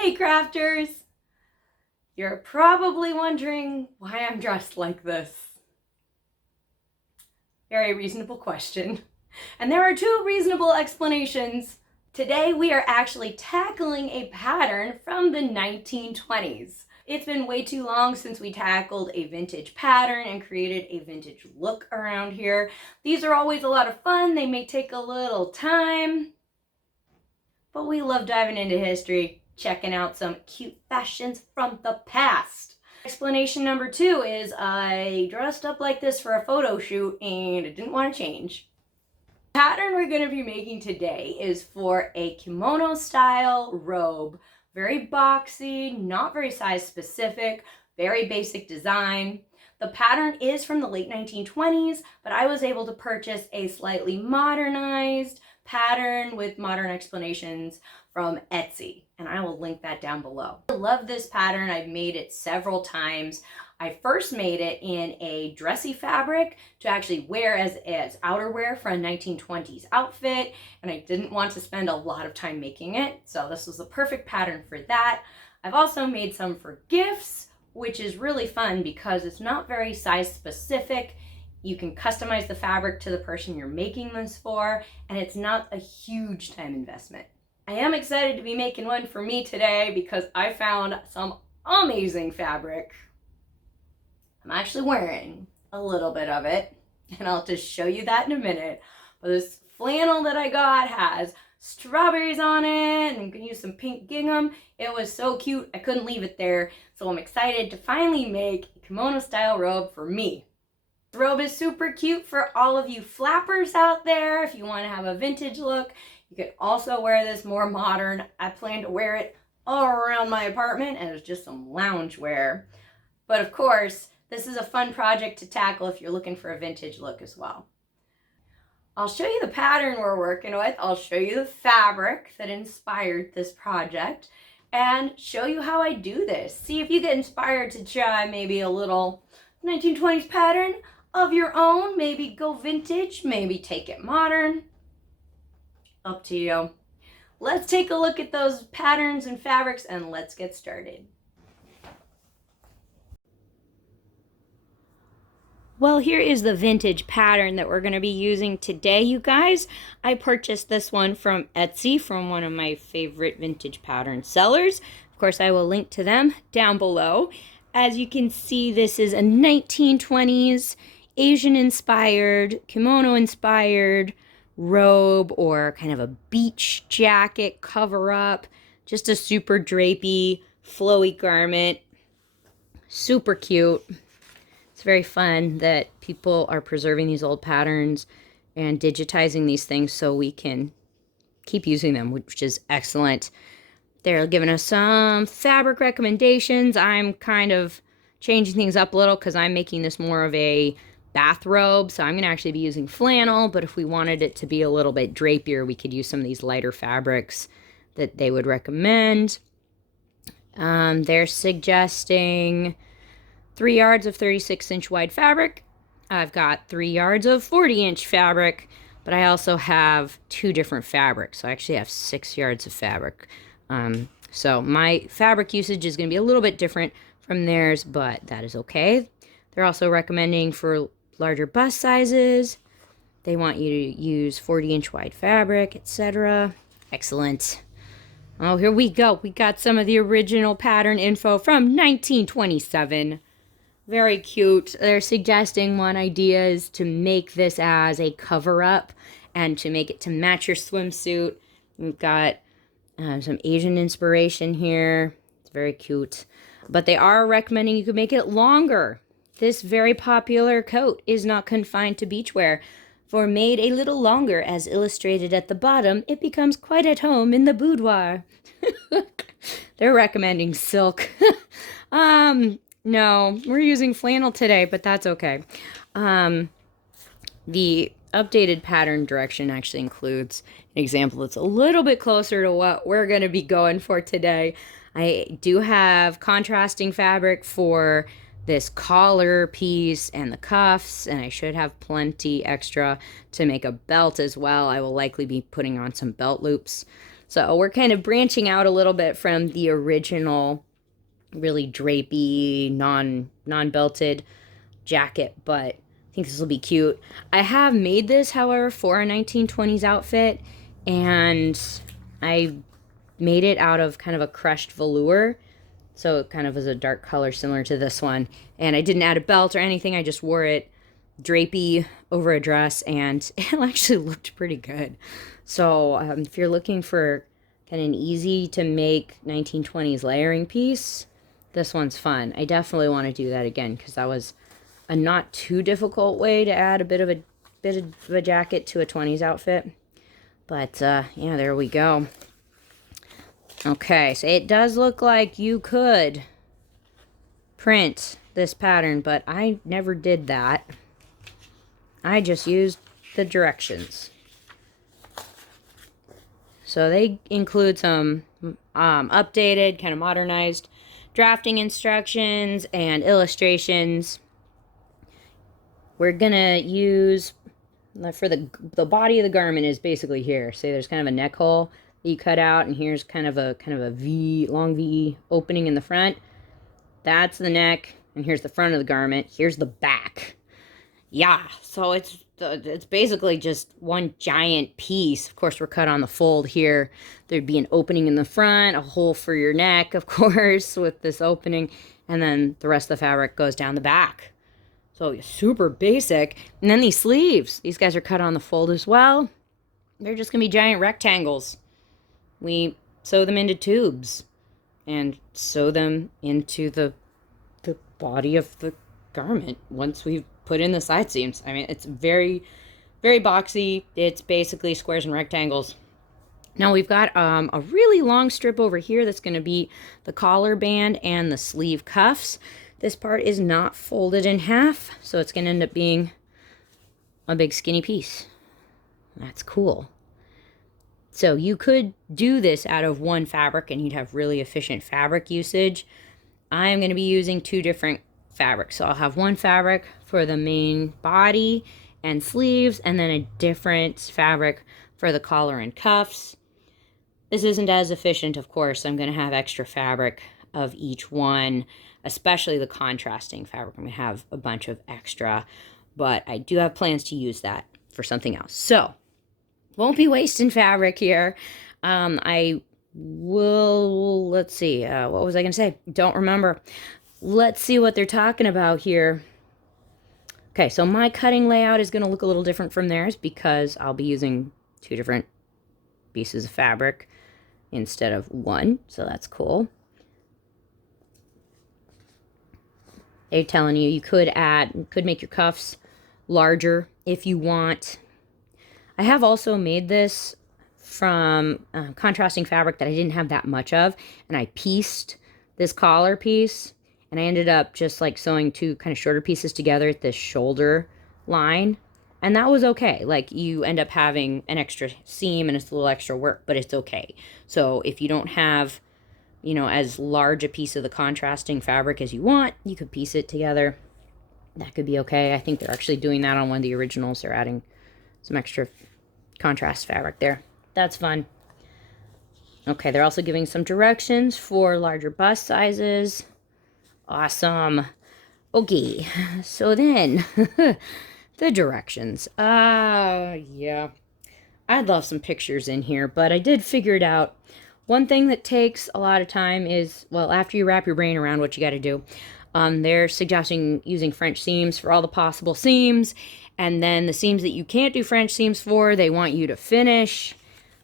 Hey crafters! You're probably wondering why I'm dressed like this. Very reasonable question. And there are two reasonable explanations. Today we are actually tackling a pattern from the 1920s. It's been way too long since we tackled a vintage pattern and created a vintage look around here. These are always a lot of fun. They may take a little time, but we love diving into history, checking out some cute fashions from the past. Explanation number two is I dressed up like this for a photo shoot and I didn't want to change. The pattern we're going to be making today is for a kimono-style robe. Very boxy, not very size specific, very basic design. The pattern is from the late 1920s, but I was able to purchase a slightly modernized pattern with modern explanations from Etsy, and I will link that down below. I love this pattern. I've made it several times. I first made it in a dressy fabric to actually wear as outerwear for a 1920s outfit, and I didn't want to spend a lot of time making it, so this was the perfect pattern for that. I've also made some for gifts, which is really fun because it's not very size specific. You can customize the fabric to the person you're making this for, and it's not a huge time investment. I am excited to be making one for me today because I found some amazing fabric. I'm actually wearing a little bit of it, and I'll just show you that in a minute. But this flannel that I got has strawberries on it, and I'm gonna use some pink gingham. It was so cute, I couldn't leave it there. So I'm excited to finally make a kimono-style robe for me. The robe is super cute for all of you flappers out there. If you want to have a vintage look, you can also wear this more modern. I plan to wear it all around my apartment as just some loungewear. But of course, this is a fun project to tackle if you're looking for a vintage look as well. I'll show you the pattern we're working with. I'll show you the fabric that inspired this project and show you how I do this. See if you get inspired to try maybe a little 1920s pattern of your own. Maybe go vintage, maybe take it modern. Up to you. Let's take a look at those patterns and fabrics and let's get started. Well, here is the vintage pattern that we're going to be using today, you guys. I purchased this one from Etsy from one of my favorite vintage pattern sellers. Of course, I will link to them down below. As you can see, this is a 1920s Asian-inspired, kimono-inspired robe or kind of a beach jacket cover-up. Just a super drapey, flowy garment. Super cute. It's very fun that people are preserving these old patterns and digitizing these things so we can keep using them, which is excellent. They're giving us some fabric recommendations. I'm kind of changing things up a little because I'm making this more of a bathrobe. So I'm going to actually be using flannel, but if we wanted it to be a little bit drapier, we could use some of these lighter fabrics that they would recommend. They're suggesting 3 yards of 36-inch wide fabric. I've got 3 yards of 40-inch fabric, but I also have 2 different fabrics. So I actually have 6 yards of fabric. So my fabric usage is going to be a little bit different from theirs, but that is okay. They're also recommending for larger bust sizes. They want you to use 40-inch wide fabric, etc. Excellent. Oh, here we go. We got some of the original pattern info from 1927. Very cute. They're suggesting one idea is to make this as a cover-up and to make it to match your swimsuit. We've got some Asian inspiration here. It's very cute. But they are recommending you could make it longer. This very popular coat is not confined to beachwear. For made a little longer, as illustrated at the bottom, it becomes quite at home in the boudoir. They're recommending silk. No, we're using flannel today, but that's okay. The updated pattern direction actually includes an example that's a little bit closer to what we're going to be going for today. I do have contrasting fabric for this collar piece and the cuffs, and I should have plenty extra to make a belt as well. I will likely be putting on some belt loops. So we're kind of branching out a little bit from the original really drapey, non-belted jacket, but I think this will be cute. I have made this, however, for a 1920s outfit, and I made it out of kind of a crushed velour, so it kind of was a dark color similar to this one. And I didn't add a belt or anything, I just wore it drapey over a dress, and it actually looked pretty good. So if you're looking for kind of an easy to make 1920s layering piece, this one's fun. I definitely want to do that again, because that was a not too difficult way to add a bit of a jacket to a 20s outfit. But yeah, there we go. Okay, so it does look like you could print this pattern, but I never did that. I just used the directions. So they include some updated, kind of modernized drafting instructions and illustrations. We're gonna use, for the body of the garment is basically here. Say there's kind of a neck hole that you cut out, and here's kind of a V, long V opening in the front. That's the neck, and here's the front of the garment. Here's the back. Yeah, so it's basically just one giant piece. Of course, we're cut on the fold here. There'd be an opening in the front, a hole for your neck, of course, with this opening, and then the rest of the fabric goes down the back. So super basic. And then these sleeves, these guys are cut on the fold as well. They're just gonna be giant rectangles. We sew them into tubes and sew them into the body of the garment once we've put in the side seams. I mean, it's very, very boxy. It's basically squares and rectangles. Now we've got a really long strip over here that's going to be the collar band and the sleeve cuffs. This part is not folded in half, so it's going to end up being a big skinny piece. That's cool. So you could do this out of one fabric and you'd have really efficient fabric usage. I'm going to be using two different fabrics. So I'll have one fabric for the main body and sleeves, and then a different fabric for the collar and cuffs. This isn't as efficient, of course. I'm going to have extra fabric of each one, especially the contrasting fabric. I'm going to have a bunch of extra, but I do have plans to use that for something else. So won't be wasting fabric here. I will, let's see, what was I going to say? Don't remember. Let's see what they're talking about here. Okay, so my cutting layout is going to look a little different from theirs because I'll be using two different pieces of fabric instead of one, so that's cool. They're telling you you could make your cuffs larger if you want. I have also made this from contrasting fabric that I didn't have that much of, and I pieced this collar piece, and I ended up just like sewing two kind of shorter pieces together at this shoulder line, and that was okay. Like, you end up having an extra seam and it's a little extra work, but it's okay. So if you don't have, you know, as large a piece of the contrasting fabric as you want, you could piece it together. That could be okay. I think they're actually doing that on one of the originals. They're adding some extra contrast fabric there. That's fun. Okay, they're also giving some directions for larger bust sizes. Awesome. Okay, so then the directions. Yeah, I'd love some pictures in here, but I did figure it out. One thing that takes a lot of time is, well, after you wrap your brain around what you got to do, they're suggesting using French seams for all the possible seams, and then the seams that you can't do French seams for, they want you to finish.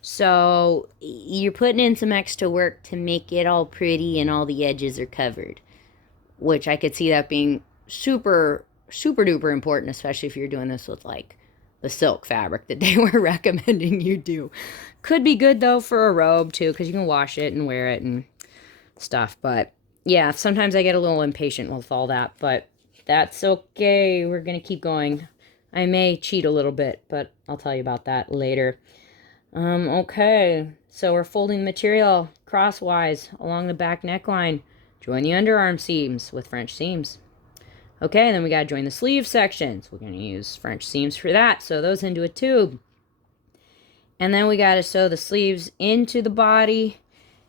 So you're putting in some extra work to make it all pretty and all the edges are covered, which I could see that being super, super duper important, especially if you're doing this with like the silk fabric that they were recommending you do. Could be good though for a robe too, because you can wash it and wear it and stuff. But yeah, sometimes I get a little impatient with all that, but that's okay. We're going to keep going. I may cheat a little bit, but I'll tell you about that later. Okay, so we're folding the material crosswise along the back neckline. Join the underarm seams with French seams. Okay, and then we got to join the sleeve sections. We're going to use French seams for that. Sew those into a tube. And then we got to sew the sleeves into the body.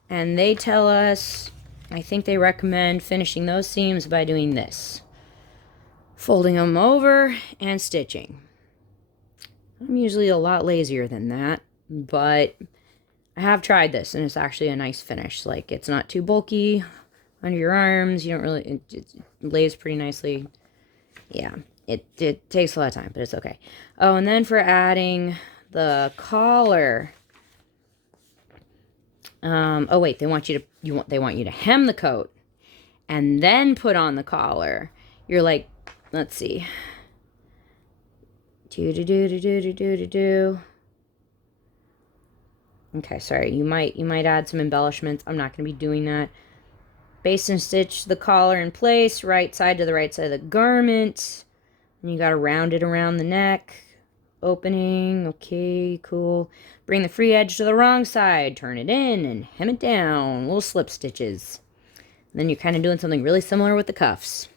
And they tell us, I think they recommend finishing those seams by doing this. Folding them over and stitching. I'm usually a lot lazier than that, but I have tried this and it's actually a nice finish. Like, it's not too bulky under your arms. You don't really, it lays pretty nicely. Yeah, it takes a lot of time, but it's okay. Oh, and then for adding the collar. Oh wait, they want you to hem the coat and then put on the collar. You're like, let's see. Okay, sorry. You might add some embellishments. I'm not going to be doing that. Baste and stitch the collar in place, right side to the right side of the garment. And you got to round it around the neck. Opening. Okay, cool. Bring the free edge to the wrong side. Turn it in and hem it down. Little slip stitches. And then you're kind of doing something really similar with the cuffs.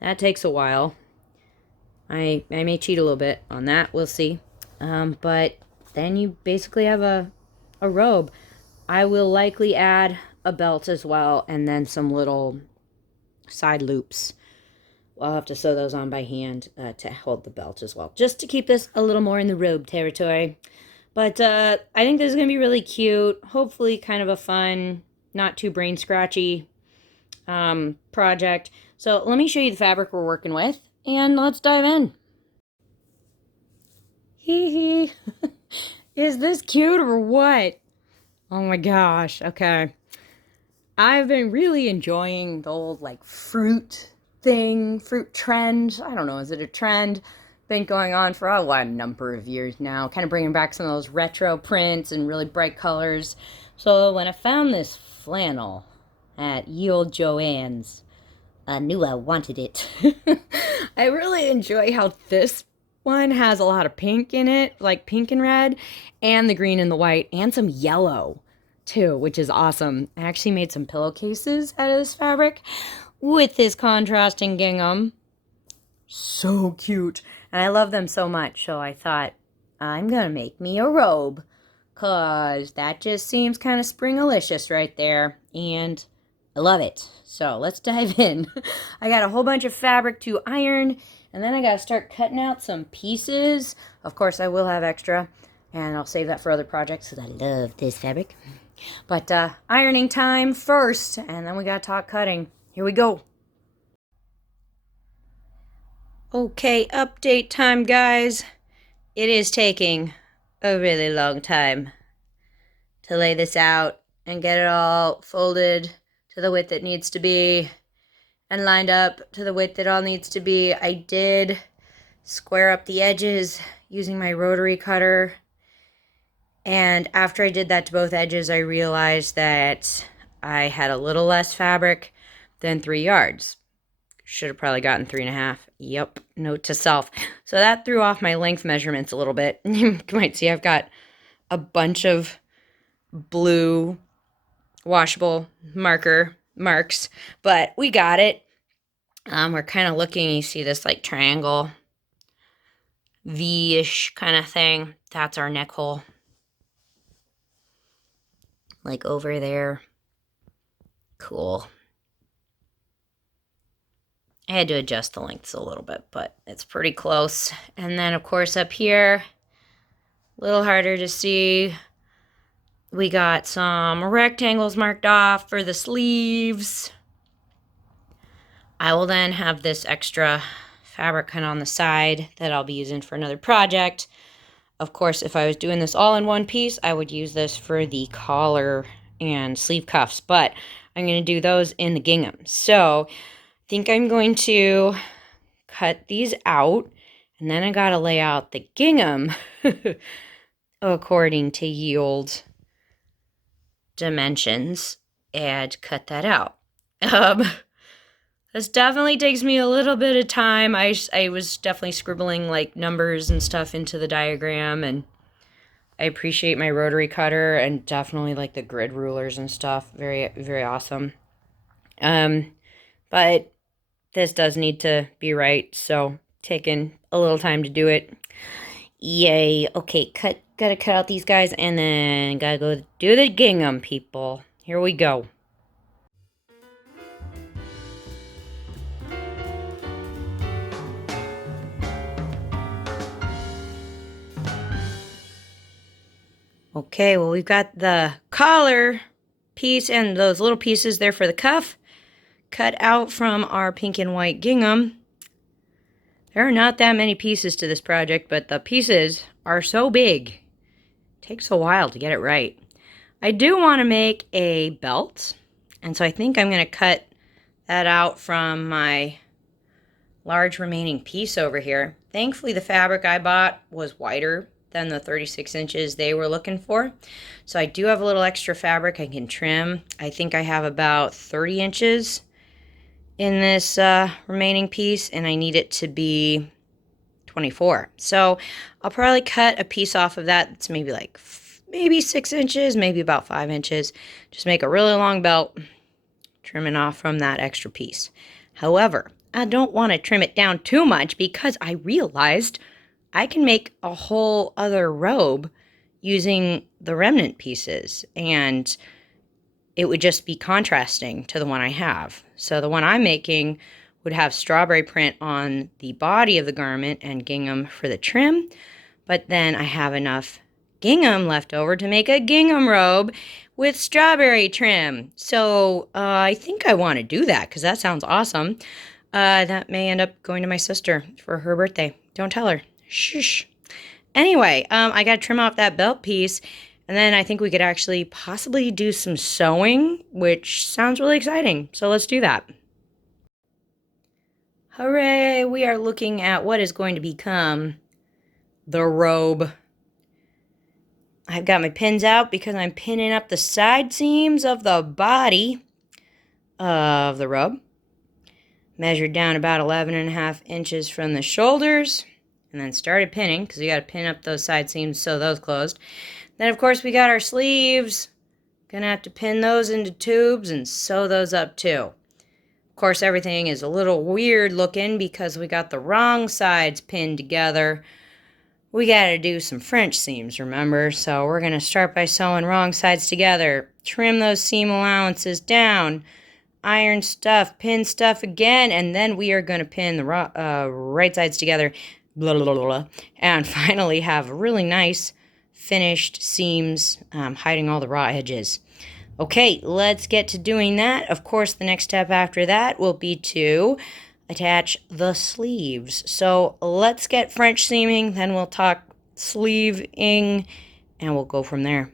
That takes a while. I may cheat a little bit on that. We'll see. But then you basically have a robe. I will likely add a belt as well, and then some little side loops. I'll have to sew those on by hand to hold the belt as well, just to keep this a little more in the robe territory. But I think this is going to be really cute. Hopefully kind of a fun, not too brain scratchy project. So let me show you the fabric we're working with, and let's dive in. Hee hee. Is this cute or what? Oh my gosh. Okay. I've been really enjoying the old like fruit trend. I don't know, is it a trend? Been going on for a number of years now. Kind of bringing back some of those retro prints and really bright colors. So when I found this flannel at Ye Olde Joann's, I knew I wanted it. I really enjoy how this one has a lot of pink in it, like pink and red, and the green and the white, and some yellow too, which is awesome. I actually made some pillowcases out of this fabric with this contrasting gingham. So cute. And I love them so much, so I thought, I'm gonna make me a robe, cause that just seems kind of springalicious right there, and I love it. So let's dive in. I got a whole bunch of fabric to iron, and then I gotta start cutting out some pieces. Of course, I will have extra, and I'll save that for other projects because I love this fabric. But ironing time first, and then we gotta talk cutting. Here we go. Okay, update time, guys. It is taking a really long time to lay this out and get it all folded to the width it needs to be and lined up to the width it all needs to be. I did square up the edges using my rotary cutter, and after I did that to both edges, I realized that I had a little less fabric than 3 yards. Should have probably gotten 3.5. Yep, note to self. So that threw off my length measurements a little bit. You might see I've got a bunch of blue washable marks, but we got it. We're kind of looking, you see this like triangle V-ish kind of thing. That's our neck hole. Like over there. Cool. I had to adjust the lengths a little bit, but it's pretty close. And then, of course, up here, a little harder to see, we got some rectangles marked off for the sleeves. I will then have this extra fabric kind of on the side that I'll be using for another project. Of course, if I was doing this all in one piece, I would use this for the collar and sleeve cuffs, but I'm going to do those in the gingham. So I think I'm going to cut these out, and then I got to lay out the gingham according to Ye Olde dimensions and cut that out. This definitely takes me a little bit of time. I was definitely scribbling like numbers and stuff into the diagram, and I appreciate my rotary cutter and definitely like the grid rulers and stuff. Very, very awesome. But this does need to be right, so taking a little time to do it. Yay. Okay, gotta cut out these guys, and then gotta go do the gingham, people. Here we go. Okay, well, we've got the collar piece and those little pieces there for the cuff cut out from our pink and white gingham. There are not that many pieces to this project, but the pieces are so big. It takes a while to get it right. I do want to make a belt, and so I think I'm going to cut that out from my large remaining piece over here. Thankfully, the fabric I bought was wider than the 36 inches they were looking for. So I do have a little extra fabric I can trim. I think I have about 30 inches in this remaining piece, and I need it to be 24. So I'll probably cut a piece off of that that's maybe like maybe 6 inches, maybe about 5 inches. Just make a really long belt, trimming off from that extra piece. However, I don't want to trim it down too much because I realized I can make a whole other robe using the remnant pieces, and it would just be contrasting to the one I have. So the one I'm making would have strawberry print on the body of the garment and gingham for the trim, but then I have enough gingham left over to make a gingham robe with strawberry trim. So I think I want to do that because that sounds awesome. That may end up going to my sister for her birthday. Don't tell her. Shush. Anyway, I got to trim off that belt piece, and then I think we could actually possibly do some sewing, which sounds really exciting. So let's do that. Hooray! We are looking at what is going to become the robe. I've got my pins out because I'm pinning up the side seams of the body of the robe. Measured down about 11.5 inches from the shoulders, and then started pinning because we got to pin up those side seams so those closed. Then, of course, we got our sleeves. Gonna have to pin those into tubes and sew those up too. Of course, everything is a little weird looking because we got the wrong sides pinned together. We gotta do some French seams, remember? So we're gonna start by sewing wrong sides together. Trim those seam allowances down. Iron stuff, pin stuff again, and then we are gonna pin the right sides together. Blah, blah, blah, blah, and finally have really nice finished seams hiding all the raw edges. Okay, let's get to doing that. Of course, the next step after that will be to attach the sleeves. So let's get French seaming, then we'll talk sleeving, and we'll go from there.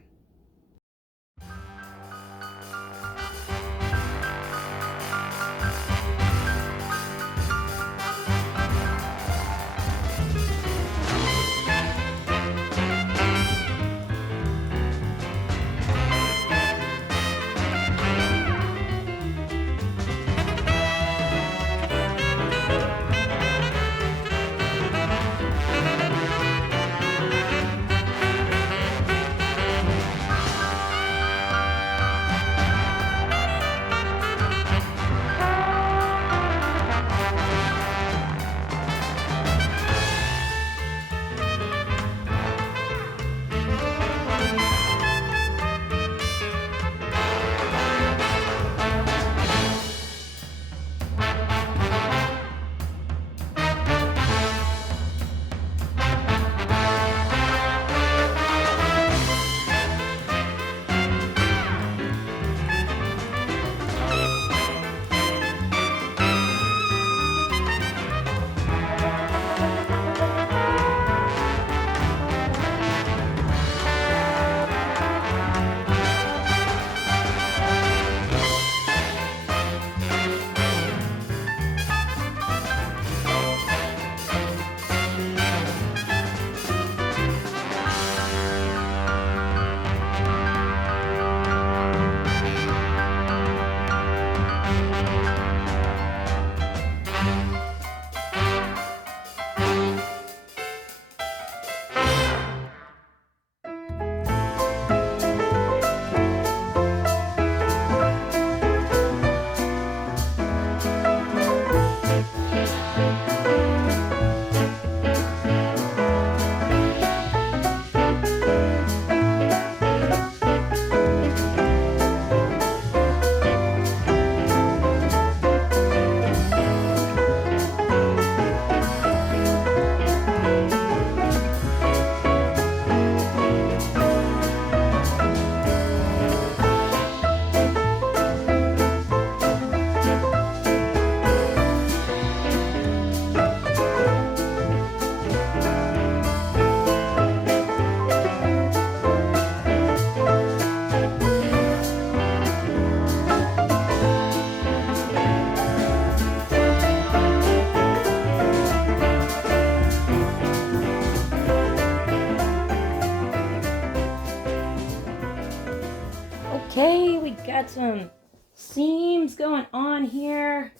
Okay, we got some seams going on here.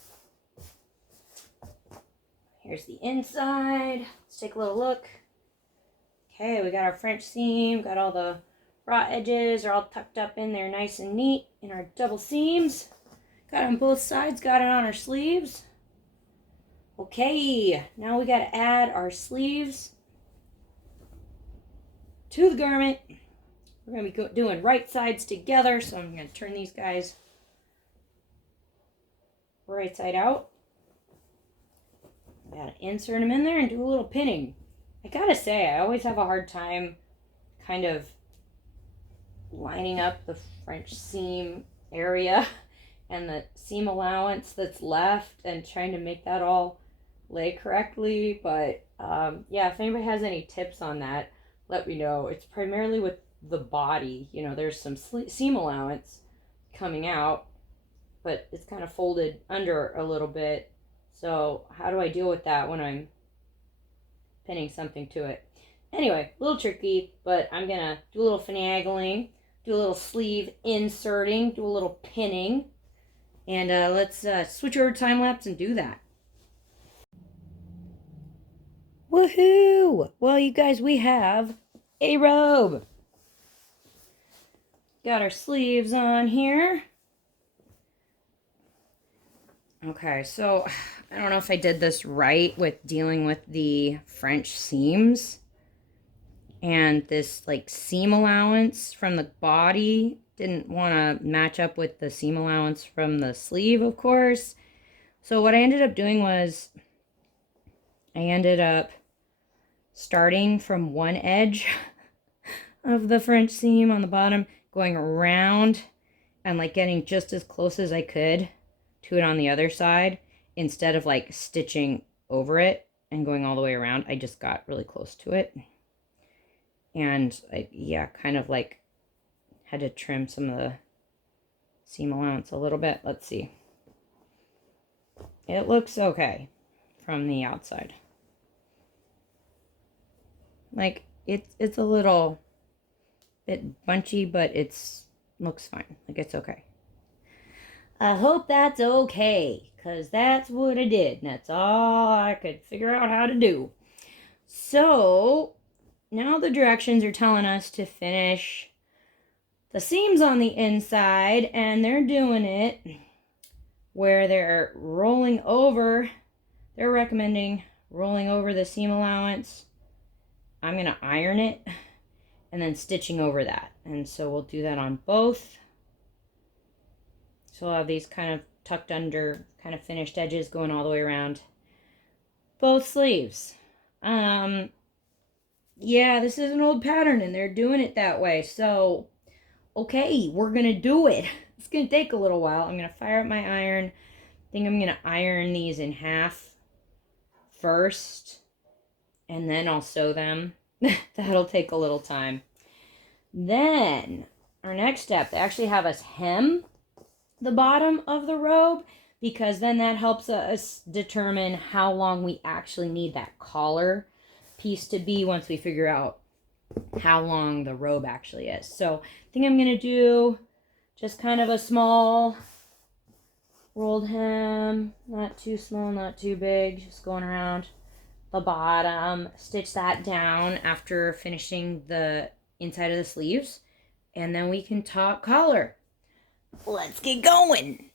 Here's the inside. Let's take a little look. Okay, we got our French seam, got all the raw edges are all tucked up in there nice and neat in our double seams. Got it on both sides, got it on our sleeves. Okay, now we got to add our sleeves to the garment. We're going to be doing right sides together, so I'm going to turn these guys right side out. Got to insert them in there and do a little pinning. I gotta say, I always have a hard time kind of lining up the French seam area and the seam allowance that's left and trying to make that all lay correctly. But yeah, if anybody has any tips on that, let me know. It's primarily with the body. You know, there's some seam allowance coming out, but it's kind of folded under a little bit. So how do I deal with that when I'm pinning something to it? Anyway, a little tricky, but I'm gonna do a little finagling, do a little sleeve inserting, do a little pinning, and let's switch over to time lapse and do that. Woohoo! Well, you guys, we have a robe. Got our sleeves on here. Okay, so I don't know if I did this right with dealing with the French seams. And this like seam allowance from the body didn't want to match up with the seam allowance from the sleeve, of course. So what I ended up doing was I ended up starting from one edge of the French seam on the bottom, going around and like getting just as close as I could to it on the other side, instead of like stitching over it and going all the way around. I just got really close to it. And I, yeah, kind of like had to trim some of the seam allowance a little bit. Let's see. It looks okay from the outside. Like it's a little bit bunchy, but looks fine. Like it's okay. I hope that's okay, because that's what I did, and that's all I could figure out how to do. So now the directions are telling us to finish the seams on the inside, and they're doing it where they're rolling over. They're recommending rolling over the seam allowance. I'm going to iron it and then stitching over that. And so we'll do that on both. So I'll have these kind of tucked under, kind of finished edges going all the way around both sleeves. Yeah, this is an old pattern and they're doing it that way. So, okay, we're going to do it. It's going to take a little while. I'm going to fire up my iron. I think I'm going to iron these in half first, and then I'll sew them. That'll take a little time. Then, our next step, they actually have us hem the bottom of the robe, because then that helps us determine how long we actually need that collar piece to be once we figure out how long the robe actually is. So I think I'm going to do just kind of a small rolled hem, not too small, not too big, just going around the bottom. Stitch that down after finishing the inside of the sleeves, and then we can talk collar. Let's get going.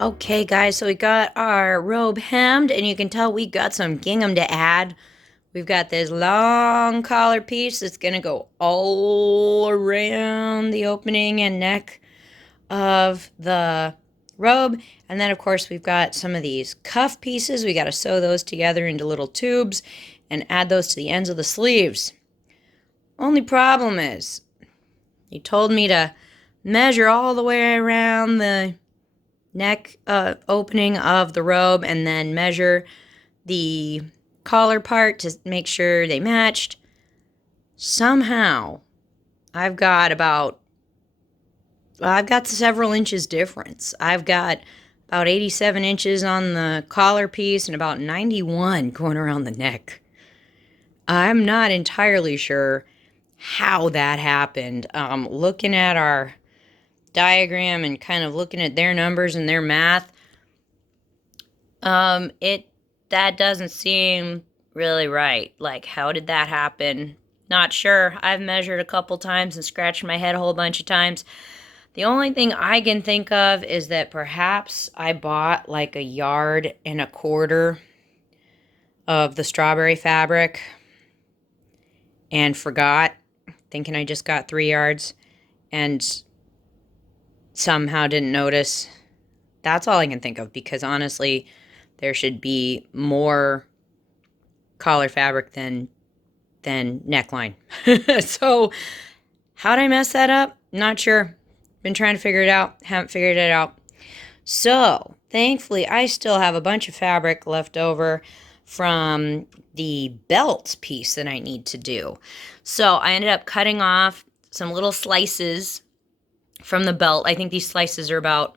Okay, guys, so we got our robe hemmed, and you can tell we got some gingham to add. We've got this long collar piece that's going to go all around the opening and neck of the robe. And then, of course, we've got some of these cuff pieces. We got to sew those together into little tubes and add those to the ends of the sleeves. Only problem is, he told me to measure all the way around the neck opening of the robe and then measure the collar part to make sure they matched. Somehow, I've got several inches difference. I've got about 87 inches on the collar piece and about 91 going around the neck. I'm not entirely sure how that happened. Looking at our diagram and kind of looking at their numbers and their math, that doesn't seem really right. Like, how did that happen? Not sure. I've measured a couple times and scratched my head a whole bunch of times. The only thing I can think of is that perhaps I bought like 1.25 yards of the strawberry fabric and forgot, thinking I just got 3 yards, and somehow didn't notice. That's all I can think of, because honestly, there should be more collar fabric than neckline. So, how'd I mess that up? Not sure. Been trying to figure it out. Haven't figured it out. So, thankfully, I still have a bunch of fabric left over from the belt piece that I need to do. So, I ended up cutting off some little slices from the belt. I think these slices are about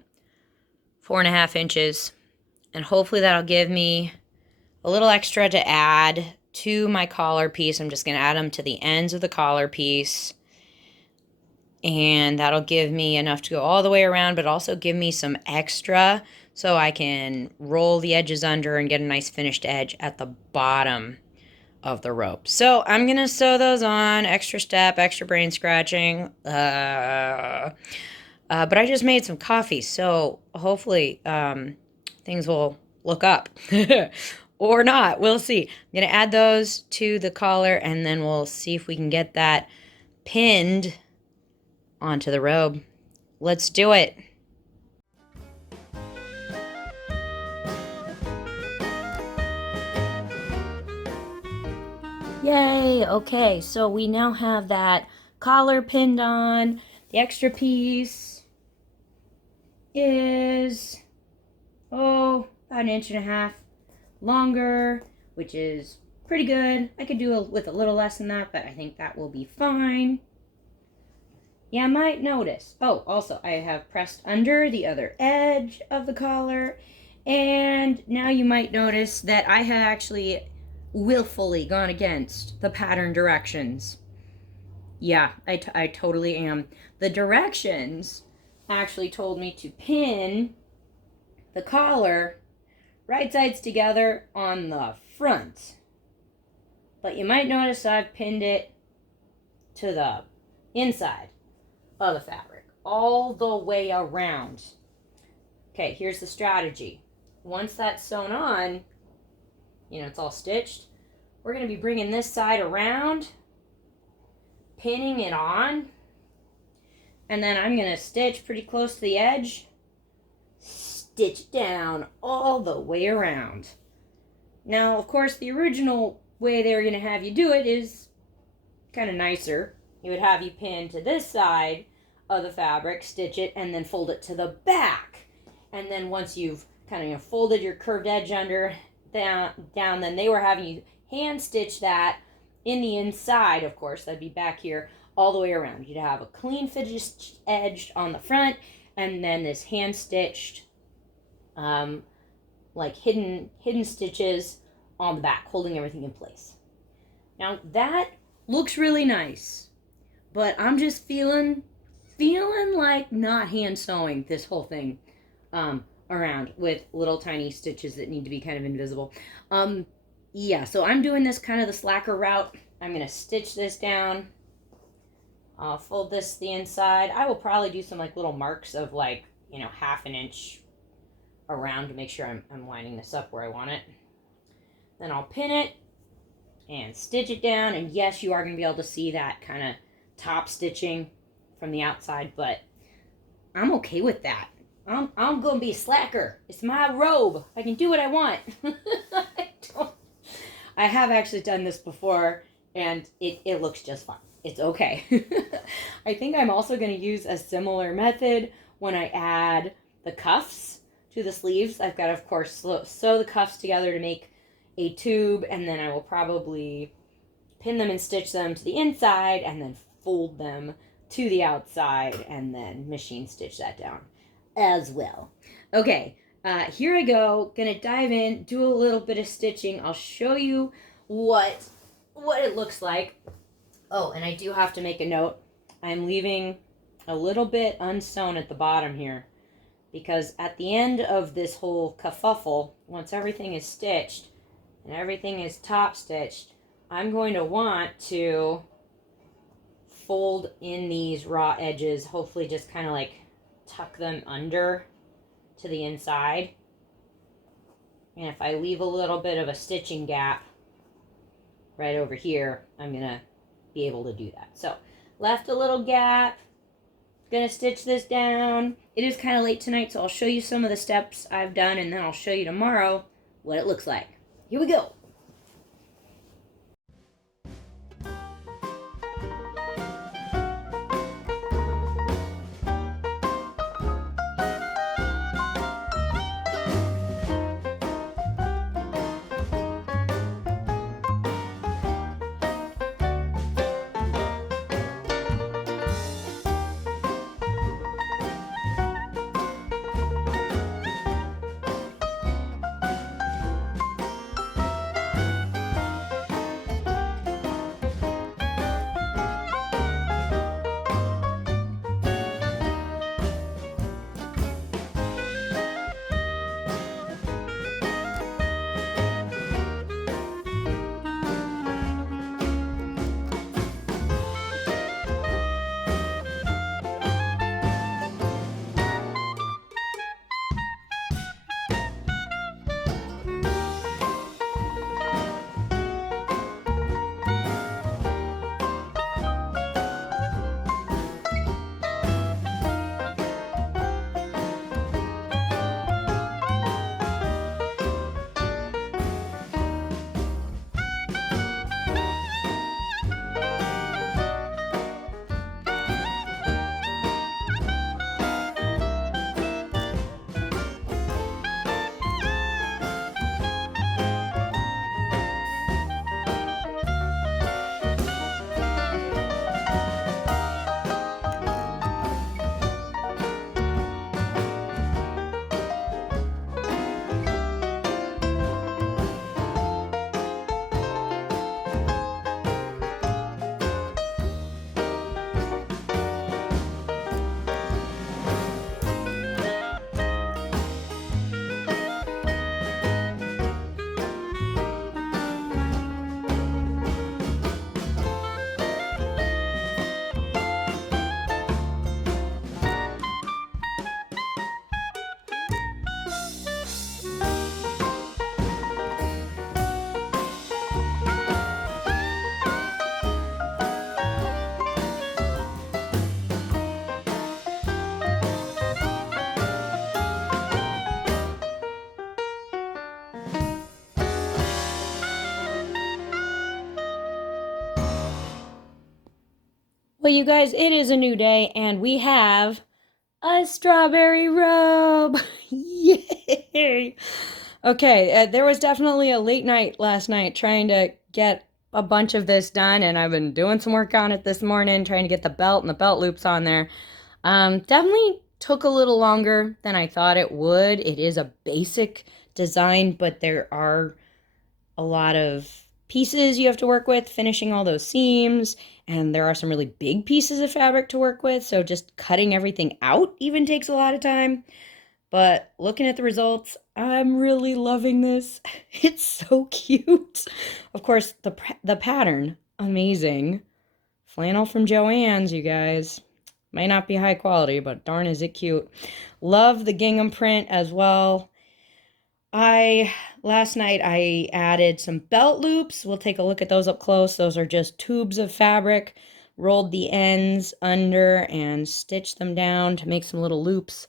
4.5 inches. And hopefully that'll give me a little extra to add to my collar piece. I'm just going to add them to the ends of the collar piece. And that'll give me enough to go all the way around, but also give me some extra so I can roll the edges under and get a nice finished edge at the bottom of the rope. So I'm going to sew those on. Extra step, extra brain scratching. But I just made some coffee, so hopefully things will look up. Or not. We'll see. I'm going to add those to the collar, and then we'll see if we can get that pinned onto the robe. Let's do it. Yay! Okay, so we now have that collar pinned on. The extra piece is, about 1.5 inches longer, which is pretty good. I could do with a little less than that, but I think that will be fine. You might notice, also I have pressed under the other edge of the collar, and now you might notice that I have actually willfully gone against the pattern directions. Yeah, I totally am. The directions actually told me to pin the collar right sides together on the front. But you might notice I've pinned it to the inside of the fabric, all the way around. Okay, here's the strategy. Once that's sewn on, it's all stitched, we're going to be bringing this side around, pinning it on, and then I'm going to stitch pretty close to the edge, stitch down all the way around. Now, of course, the original way they were going to have you do it is kind of nicer. He would have you pin to this side of the fabric, stitch it, and then fold it to the back. And then once you've kind of folded your curved edge under down, then they were having you hand stitch that in the inside, of course, that'd be back here, all the way around. You'd have a clean finished edge on the front, and then this hand stitched, like hidden stitches on the back, holding everything in place. Now that looks really nice, but I'm just feeling like not hand sewing this whole thing around with little tiny stitches that need to be kind of invisible. Yeah, so I'm doing this kind of the slacker route. I'm going to stitch this down. I'll fold this to the inside. I will probably do some like little marks of like, 1/2 inch around to make sure I'm lining this up where I want it. Then I'll pin it and stitch it down. And yes, you are going to be able to see that kind of top stitching from the outside, but I'm okay with that. I'm going to be a slacker. It's my robe. I can do what I want. I have actually done this before, and it looks just fine. It's okay. I think I'm also going to use a similar method when I add the cuffs to the sleeves. I've got to, of course, sew the cuffs together to make a tube, and then I will probably pin them and stitch them to the inside and then fold them to the outside and then machine stitch that down as well. Okay, here I go. Gonna dive in, do a little bit of stitching. I'll show you what it looks like. Oh, and I do have to make a note. I'm leaving a little bit unsewn at the bottom here, because at the end of this whole kerfuffle, once everything is stitched and everything is top stitched, I'm going to want to fold in these raw edges, hopefully just kind of like tuck them under to the inside. And if I leave a little bit of a stitching gap right over here, I'm gonna be able to do that. So left a little gap, gonna stitch this down. It is kind of late tonight, so I'll show you some of the steps I've done, and then I'll show you tomorrow what it looks like. Here we go. Well, you guys, it is a new day, and we have a strawberry robe. Yay! Okay, there was definitely a late night last night trying to get a bunch of this done, and I've been doing some work on it this morning, trying to get the belt and the belt loops on there. Definitely took a little longer than I thought it would. It is a basic design, but there are a lot of pieces you have to work with, finishing all those seams, and there are some really big pieces of fabric to work with, so just cutting everything out even takes a lot of time. But looking at the results, I'm really loving this. It's so cute. Of course, the pattern, amazing. Flannel from Joann's, you guys. Might not be high quality, but darn is it cute. Love the gingham print as well. Last night I added some belt loops. We'll take a look at those up close. Those are just tubes of fabric, rolled the ends under and stitched them down to make some little loops.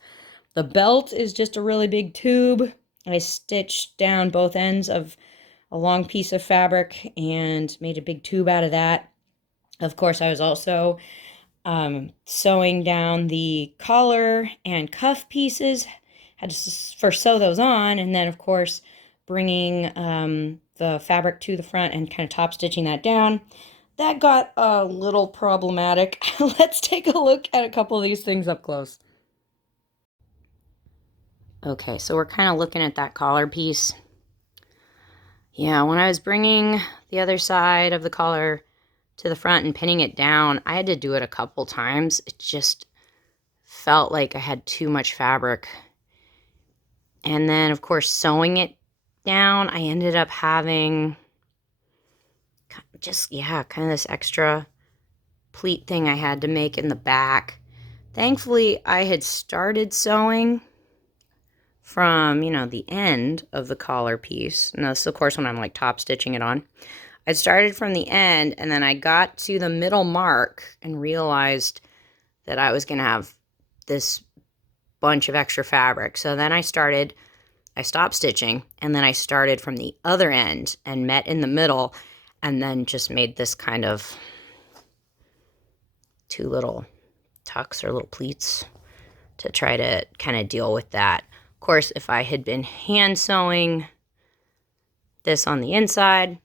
The belt is just a really big tube. I stitched down both ends of a long piece of fabric and made a big tube out of that. Of course, I was also sewing down the collar and cuff pieces. Had to first sew those on, and then of course bringing the fabric to the front and kind of top stitching that down. That got a little problematic. Let's take a look at a couple of these things up close. Okay, so we're kind of looking at that collar piece. Yeah, when I was bringing the other side of the collar to the front and pinning it down, I had to do it a couple times. It just felt like I had too much fabric. And then, of course, sewing it down, I ended up having just, yeah, kind of this extra pleat thing I had to make in the back. Thankfully, I had started sewing from, the end of the collar piece. And this is, of course, when I'm like top stitching it on. I started from the end, and then I got to the middle mark and realized that I was going to have this bunch of extra fabric. So then I stopped stitching, and then I started from the other end and met in the middle, and then just made this kind of two little tucks or little pleats to try to kind of deal with that. Of course, if I had been hand sewing this on the inside,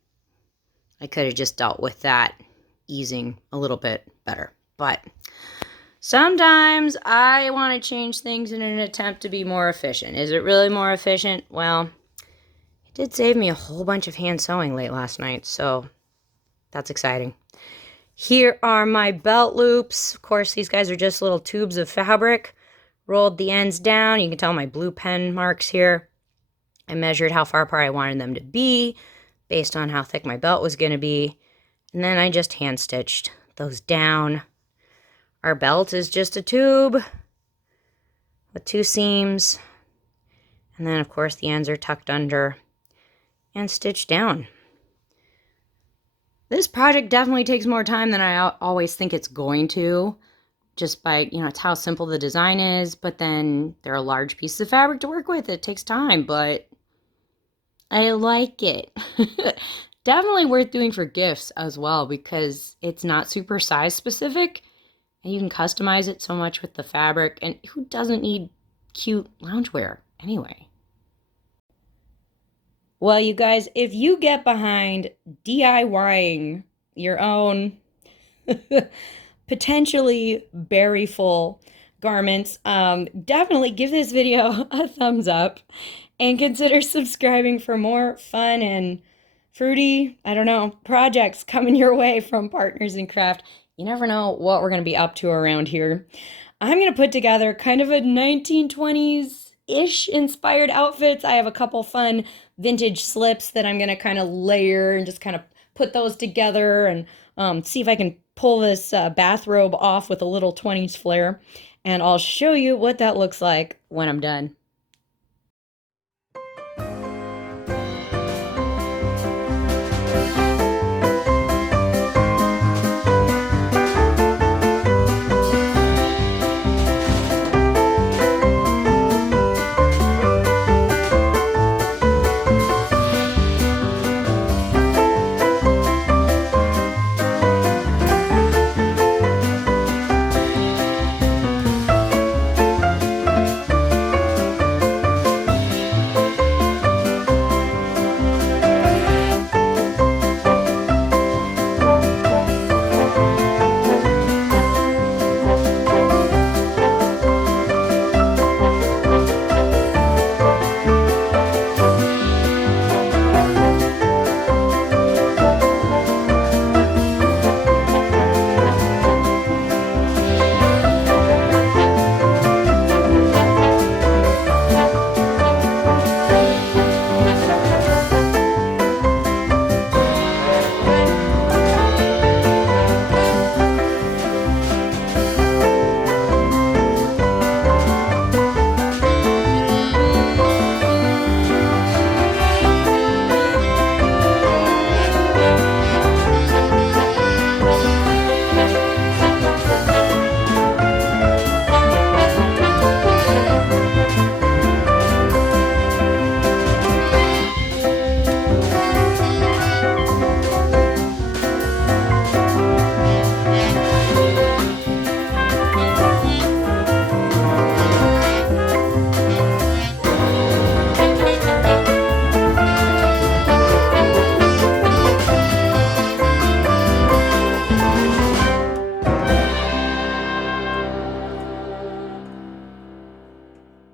I could have just dealt with that easing a little bit better. But sometimes I want to change things in an attempt to be more efficient. Is it really more efficient? Well, it did save me a whole bunch of hand sewing late last night, so that's exciting. Here are my belt loops. Of course, these guys are just little tubes of fabric. Rolled the ends down. You can tell my blue pen marks here. I measured how far apart I wanted them to be based on how thick my belt was going to be. And then I just hand stitched those down. Our belt is just a tube with two seams. And then, of course, the ends are tucked under and stitched down. This project definitely takes more time than I always think it's going to. Just by, it's how simple the design is, but then there are large pieces of fabric to work with. It takes time, but I like it. Definitely worth doing for gifts as well, because it's not super size specific, and you can customize it so much with the fabric, and who doesn't need cute loungewear anyway? Well, you guys, if you get behind DIYing your own potentially berry full garments, definitely give this video a thumbs up and consider subscribing for more fun and fruity, projects coming your way from Partners in Craft. You never know what we're going to be up to around here. I'm going to put together kind of a 1920s-ish inspired outfits. I have a couple fun vintage slips that I'm going to kind of layer and just kind of put those together and see if I can pull this bathrobe off with a little 20s flair, and I'll show you what that looks like when I'm done.